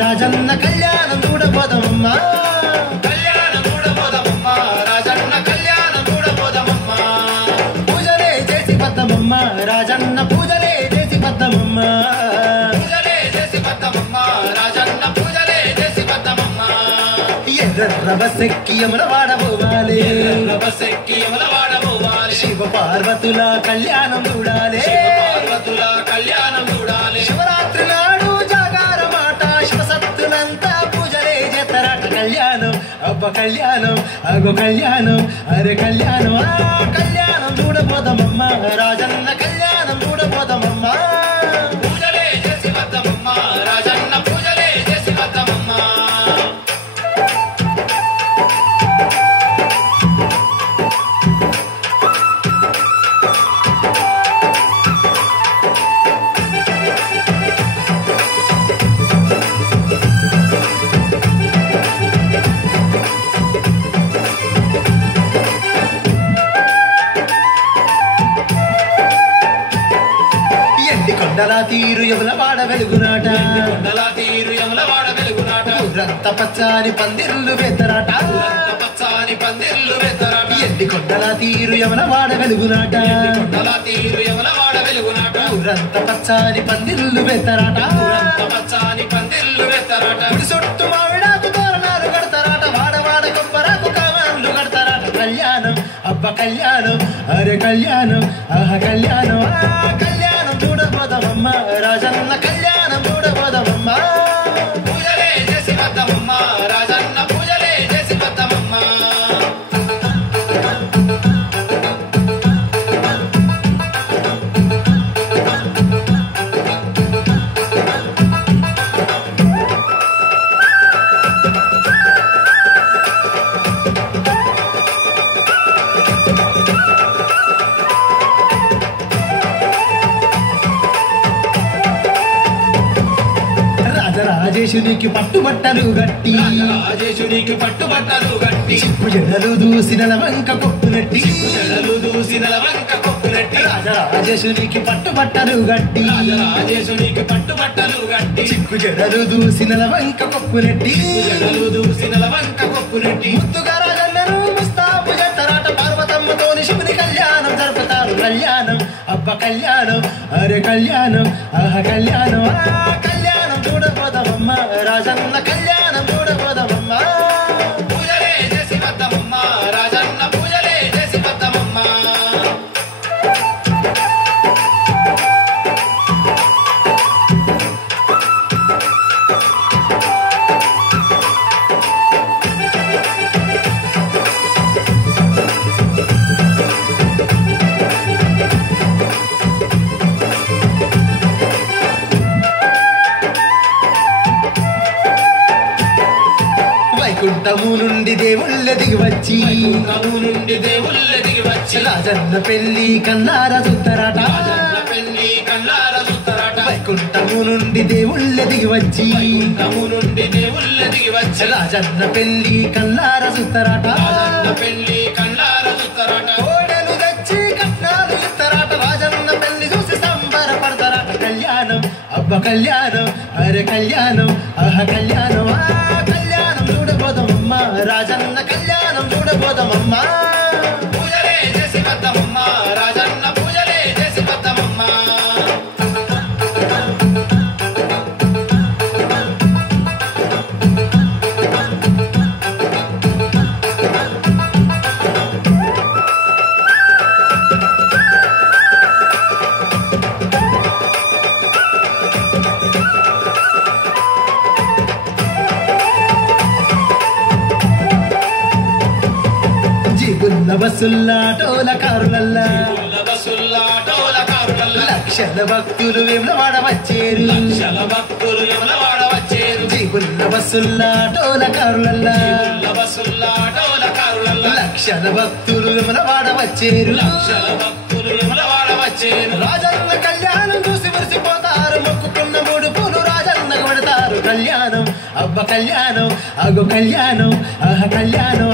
రాజన్న కళ్యాణం చూడబోదమమ్మా కళ్యాణం చూడబోదమమ్మా రాజన్న కళ్యాణం చూడబోదమమ్మా పూజలే చేసి వద్దమమ్మా రాజన్న పూజలే చేసి వద్దమమ్మా పూజలే చేసి వద్దమమ్మా రాజన్న పూజలే చేసి వద్దమమ్మా ఎర్ర బస్సెక్కి యమున వాడబోవాలి బస్సెక్కి యమున వాడబోవాలి శివ పార్వతుల కళ్యాణం చూడాలి పార్వతుల కళ్యాణం చూడాలి శివరాత్రి నాడు జాగార మాట శివసత్తులంతా పూజలే చేస్తారట కళ్యాణం అబ్బ కళ్యాణం అగో కళ్యాణం అరే కళ్యాణం కళ్యాణం చూడబోదమమ్మా రాజన్న కళ్యాణం చూడబోదమమ్మా పూజలే చేసి వద్దమమ్మా రాజన్న పూజలే చేసి వద్దమమ్మా కొండల తీరు యముల వాడ వెలుగునాట కొండల తీరు యముల వాడ వెలుగునాట రక్త పచ్చని పందిర్లు వేతరాట పచ్చని పందిర్లు వేతరాట ఎండి కొండల తీరు యముల వాడ వెలుగునాట కొండల తీరు యముల వాడ వెలుగునాట రక్త పచ్చని పందిర్లు వేతరాట పచ్చని పందిర్లు వేతరాట గుడి చుట్టూ మామిడాకు తోరణాలు కడతారాట వాడవాడ కొబ్బరాకు కామాన్లు కడతారాట కళ్యాణం అబ్బ కళ్యాణం అరే కళ్యాణం ఆహ కళ్యాణం కళ్యాణం చూడబోదమమ్మా రాజన్న కళ్యాణం చూడబోదమమ్మా పూజలే చేసి వద్దమమ్మా రాజన్న పూజలే చేసి వద్దమమ్మా రాజేశునికి పట్టుబట్టలు గట్టి రాజేశునికి పట్టుబట్టలు గట్టి చిప్పు జడలు దూసిన వంక కొప్పునట్టి జడలు దూసిన వంక కొప్పునట్టి రాజేశునికి పట్టుబట్టలు గట్టి రాజేశునికి పట్టుబట్టలు గట్టి చిక్కు జడలు దూసిన వంక కొప్పునట్టి జడలు దూసిన వంక కొప్పునట్టి ముద్దుగా రాజన్నను ముస్తాబు చేస్తారాట పార్వతమ్మతోని శివుని కళ్యాణం జరుపుతారు కళ్యాణం అబ్బ కళ్యాణం అరే కళ్యాణం ఆహ కళ్యాణం కళ్యాణం చూడబోదమమ్మా రాజన్న కళ్యాణం చూడబోదమమ్మా పూజలే చేసి వద్దమమ్మా రాజన్న పూజలే చేసి వద్దమమ్మా వైకుంఠము నుండి దేవుళ్ళ దిగి వచ్చి నుండి దేవుళ్ళ దిగి వచ్చి రాజన్న పెళ్లి కన్నార చూస్తారట రాజన్న పెళ్లి కళ్ళార చూస్తారట వైకుంఠము నుండి దేవుళ్ళ దిగి వచ్చి వైకుంఠము నుండి దేవుళ్ళ దిగి వచ్చి రాజన్న పెళ్లి కన్నార చూస్తారట రాజన్న పెళ్లి కళ్ళార చూస్తారట కోడలు తెచ్చి కట్నాలు ఇస్తారట రాజన్న పెళ్లి చూసి సంబరపడతారట కళ్యాణం అబ్బ కళ్యాణం అరే కళ్యాణం ఆహ కళ్యాణం కళ్యాణం చూడబోదమమ్మా రాజన్న కళ్యాణం చూడబోదమమ్మా పూజలే చేసి వద్దమమ్మా రాజన్న పూజలే చేసి వద్దమమ్మా జీబుల్ల బస్సుల్లా టోల కారులల్లా బస్సుల్లా టోల కారులల్లా లక్షల భక్తులు వేములవాడ వచ్చేరు లక్షల భక్తులు యములవాడ వచ్చేరు జీబుల్ల బస్సుల్లా టోల కారులల్లా బస్సుల్లా టోల కారులల్లా లక్షల భక్తులు వేములవాడ వచ్చేరు లక్షల భక్తులు యములవాడ వచ్చేరు రాజన్న కళ్యాణం చూసి మురిసిపోతారు మొక్కుకున్న మూడు పూలు రాజన్నకు పెడతారు కళ్యాణం అబ్బ కళ్యాణం అగో కళ్యాణం ఆహ కళ్యాణం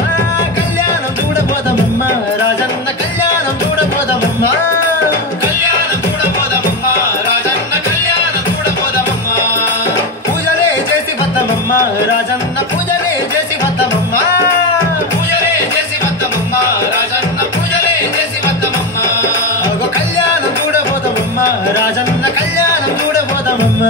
కళ్యాణం చూడబోదమమ్మా రాజన్న కళ్యాణం చూడబోదమమ్మా కళ్యాణం చూడబోదమమ్మా రాజన్న కళ్యాణం చూడబోదమమ్మా పూజలే చేసి వద్ద రాజన్న పూజలే చేసి వద్దమమ్మ పూజలే చేసి వద్దమమ్మ రాజన్న పూజలే చేసి వద్దమమ్మ అగో కళ్యాణం చూడబోదమమ్మ రాజన్న కళ్యాణం చూడబోదమమ్మ